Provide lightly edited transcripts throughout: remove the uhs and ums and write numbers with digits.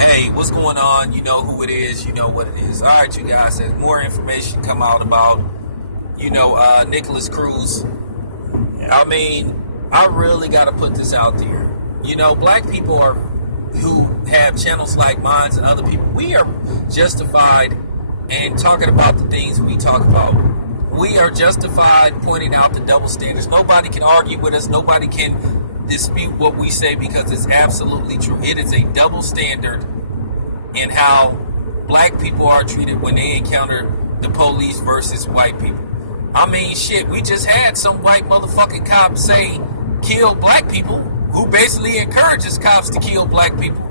Hey, what's going on? You know who it is. You know what it is. All right, you guys. As more information come out about, Nicholas Cruz. I mean, I really got to put this out there. Black people who have channels like mine and other people, we are justified in talking about the things we talk about. We are justified pointing out the double standards. Nobody can argue with us. Nobody can dispute what we say because it's absolutely true. It is a double standard in how black people are treated when they encounter the police versus white people. I mean, shit, we just had some white motherfucking cop say, kill black people, who basically encourages cops to kill black people.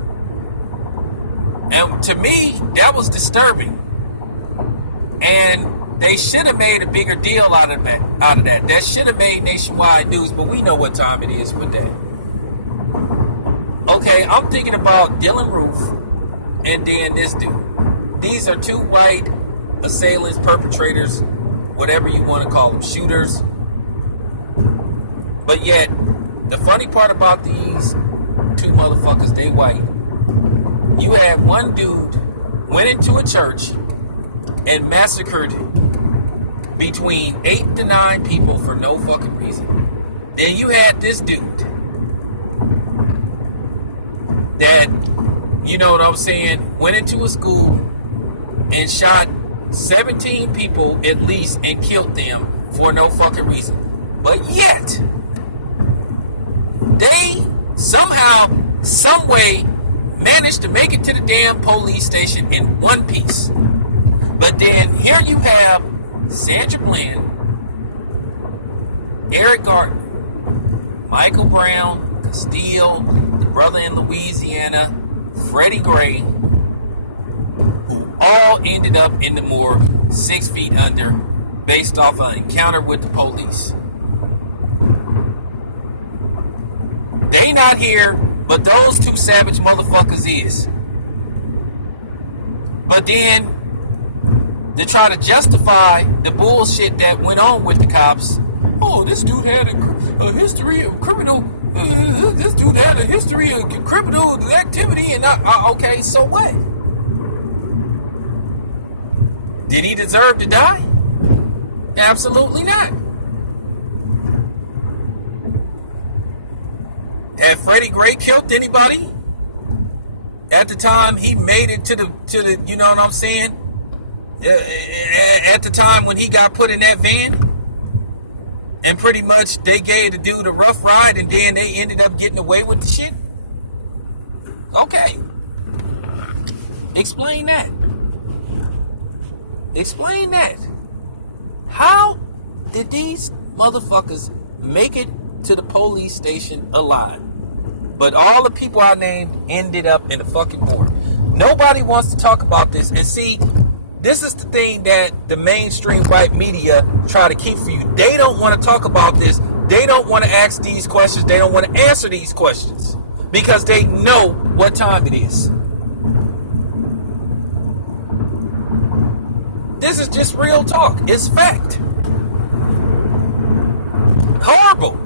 And to me, that was disturbing. And they should have made a bigger deal out of that. That should have made nationwide news, but we know what time it is with that. Okay, I'm thinking about Dylan Roof and then this dude. These are two white assailants, perpetrators, whatever you want to call them, shooters. But yet, the funny part about these two motherfuckers, they white. You had one dude went into a church and massacred between 8 to 9 people for no fucking reason. Then you had this dude that, you know what I'm saying, went into a school and shot 17 people at least and killed them for no fucking reason. But yet, they somehow, some way, managed to make it to the damn police station in one piece. But then here you have Sandra Bland, Eric Gardner, Michael Brown, Castile, the brother in Louisiana, Freddie Gray, who all ended up in the morgue 6 feet under based off an encounter with the police. They not here, but those two savage motherfuckers is. But then, to try to justify the bullshit that went on with the cops, oh, this dude had a history of criminal, this dude had a history of criminal activity, and okay, so what? Did he deserve to die? Absolutely not. Had Freddie Gray killed anybody? At the time he made it to the, you know what I'm saying? At the time when he got put in that van, and pretty much they gave the dude a rough ride, and then they ended up getting away with the shit. Okay, explain that. Explain that. How did these motherfuckers make it to the police station alive? But all the people I named ended up in the fucking morgue. Nobody wants to talk about this. And see, this is the thing that the mainstream white media try to keep for you. They don't want to talk about this. They don't want to ask these questions. They don't want to answer these questions because they know what time it is. This is just real talk. It's fact. Horrible.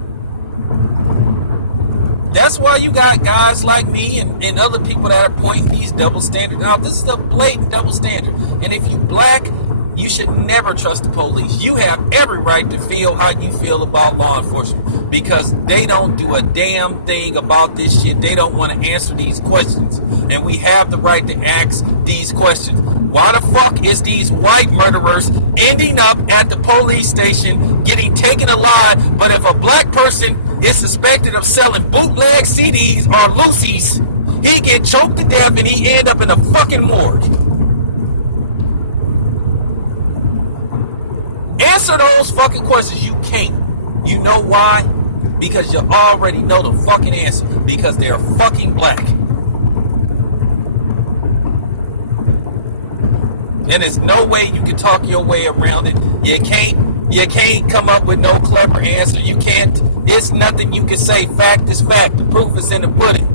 That's why you got guys like me and other people that are pointing these double standards out. This is a blatant double standard. And if you black, you should never trust the police. You have every right to feel how you feel about law enforcement because they don't do a damn thing about this shit. They don't want to answer these questions. And we have the right to ask these questions. Why the fuck is these white murderers ending up at the police station getting taken alive, but if a black person is suspected of selling bootleg CDs or loosies, he get choked to death and he end up in a fucking morgue? Answer those fucking questions. You can't. You know why? Because you already know the fucking answer. Because they're fucking black. And there's no way you can talk your way around it. You can't come up with no clever answer. You can't. It's nothing you can say. Fact is fact. The proof is in the pudding.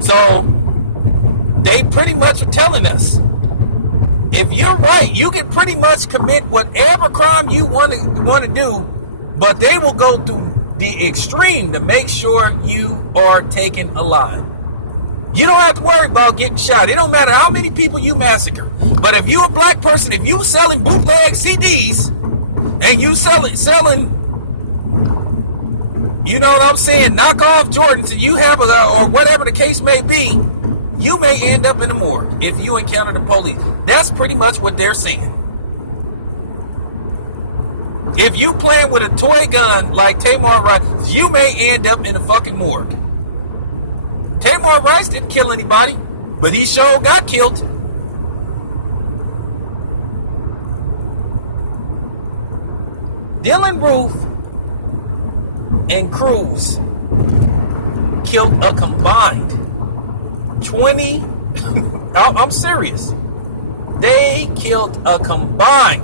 So they pretty much are telling us, if you're right, you can pretty much commit whatever crime you want to do, but they will go through the extreme to make sure you are taken alive. You don't have to worry about getting shot. It don't matter how many people you massacre. But if you a black person, if you selling bootleg CDs and you selling, you know what I'm saying, knockoff Jordans, and you have or whatever the case may be, you may end up in the morgue if you encounter the police. That's pretty much what they're saying. If you playing with a toy gun like Tamar Rice, you may end up in the fucking morgue. Tamar Rice didn't kill anybody, but he sure got killed. Dylan Roof and Cruz killed a combined 20. I'm serious. They killed a combined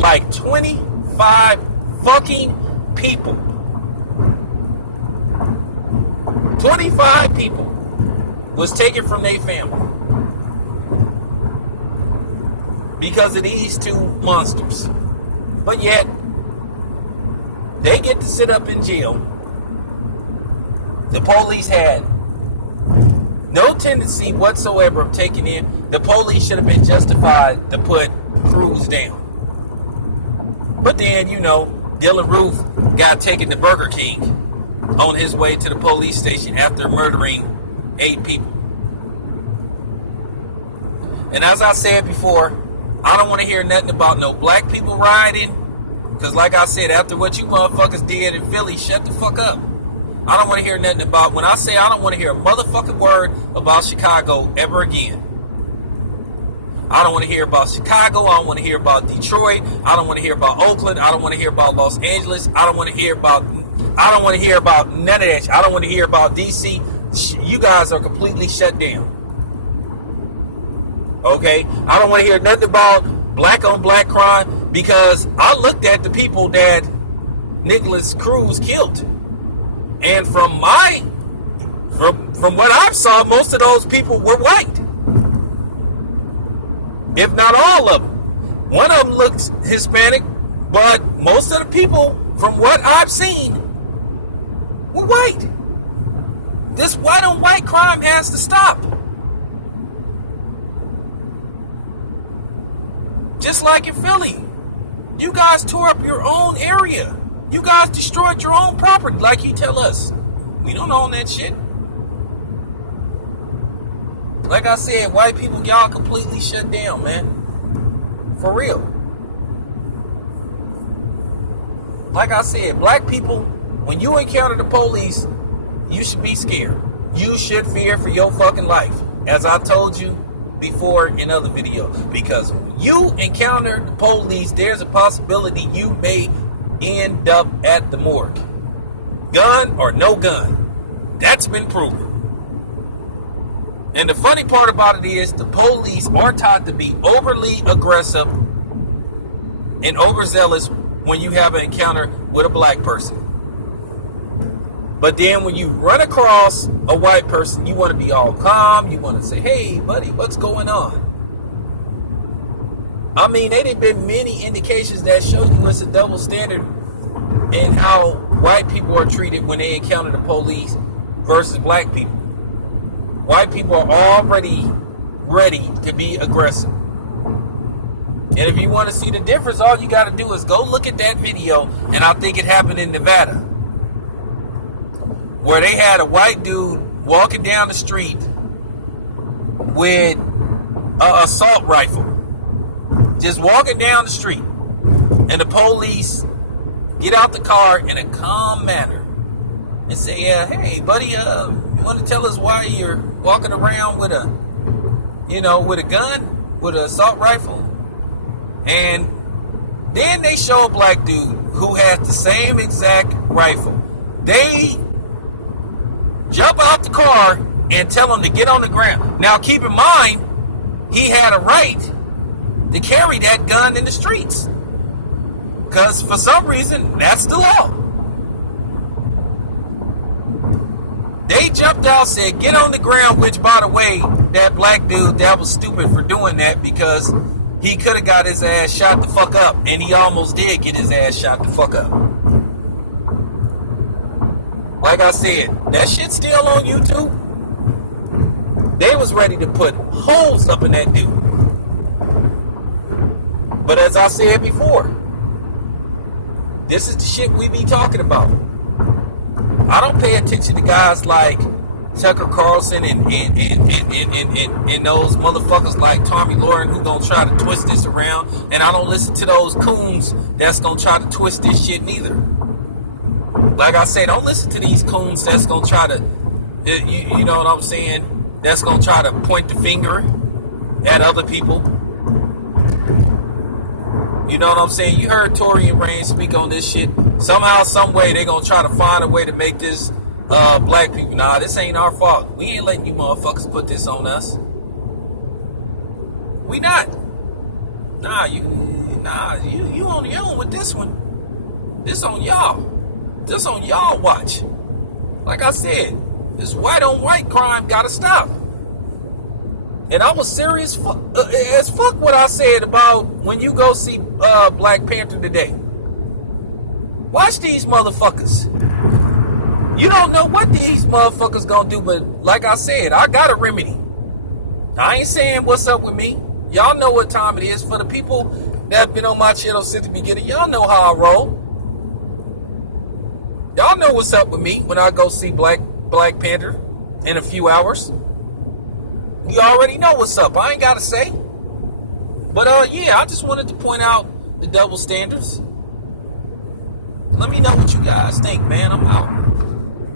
like 25 fucking people. 25 people was taken from their family because of these two monsters. But yet, they get to sit up in jail. The police had no tendency whatsoever of taking in. The police should have been justified to put Cruz down. But then, you know, Dylan Roof got taken to Burger King on his way to the police station after murdering 8 people. And as I said before, I don't want to hear nothing about no black people rioting. Because like I said, after what you motherfuckers did in Philly, shut the fuck up. I don't want to hear nothing about, when I say I don't want to hear a motherfucking word about Chicago ever again. I don't want to hear about Chicago. I don't want to hear about Detroit. I don't want to hear about Oakland. I don't want to hear about Los Angeles. I don't want to hear about none of that. I don't want to hear about DC. You guys are completely shut down. Okay? I don't want to hear nothing about black on black crime, because I looked at the people that Nicholas Cruz killed. And from what I saw, most of those people were white. If not all of them. One of them looks Hispanic, but most of the people, from what I've seen, were white. This white on white crime has to stop. Just like in Philly. You guys tore up your own area. You guys destroyed your own property, like you tell us. We don't own that shit. Like I said, white people, y'all completely shut down, man. For real. Like I said, black people, when you encounter the police, you should be scared. You should fear for your fucking life. As I told you before in other videos. Because when you encounter the police, there's a possibility you may end up at the morgue. Gun or no gun. That's been proven. And the funny part about it is the police are taught to be overly aggressive and overzealous when you have an encounter with a black person. But then when you run across a white person, you want to be all calm. You want to say, hey, buddy, what's going on? I mean, there have been many indications that show you it's a double standard in how white people are treated when they encounter the police versus black people. White people are already ready to be aggressive. And if you want to see the difference, all you got to do is go look at that video, and I think it happened in Nevada, where they had a white dude walking down the street with an assault rifle. Just walking down the street. And the police get out the car in a calm manner and say, hey, buddy, you want to tell us why you're walking around with a gun, with an assault rifle? And then they show a black dude who has the same exact rifle. They jump out the car and tell him to get on the ground. Now, keep in mind, he had a right to carry that gun in the streets. Because for some reason, that's the law. They jumped out, said, get on the ground, which, by the way, that black dude, that was stupid for doing that, because he could have got his ass shot the fuck up. And he almost did get his ass shot the fuck up. Like I said, that shit's still on YouTube. They was ready to put holes up in that dude. But as I said before, this is the shit we be talking about. I don't pay attention to guys like Tucker Carlson and those motherfuckers like Tommy Lauren who gonna try to twist this around. And I don't listen to those coons that's gonna try to twist this shit neither. Like I said, don't listen to these coons that's gonna try to, you know what I'm saying? That's gonna try to point the finger at other people. You know what I'm saying? You heard Tory and Rain speak on this shit. Somehow, some way, they gonna try to find a way to make this black people. Nah, this ain't our fault. We ain't letting you motherfuckers put this on us. We not. Nah, you on your own with this one. This on y'all. This on y'all watch. Like I said, this white on white crime gotta stop. And I was serious as fuck what I said about when you go see Black Panther today. Watch these motherfuckers. You don't know what these motherfuckers gonna do, but like I said, I got a remedy. I ain't saying what's up with me. Y'all know what time it is. For the people that have been on my channel since the beginning, y'all know how I roll. Y'all know what's up with me when I go see Black Panther in a few hours. You already know what's up. I ain't gotta say. But yeah, I just wanted to point out the double standards. Let me know what you guys think, man. I'm out.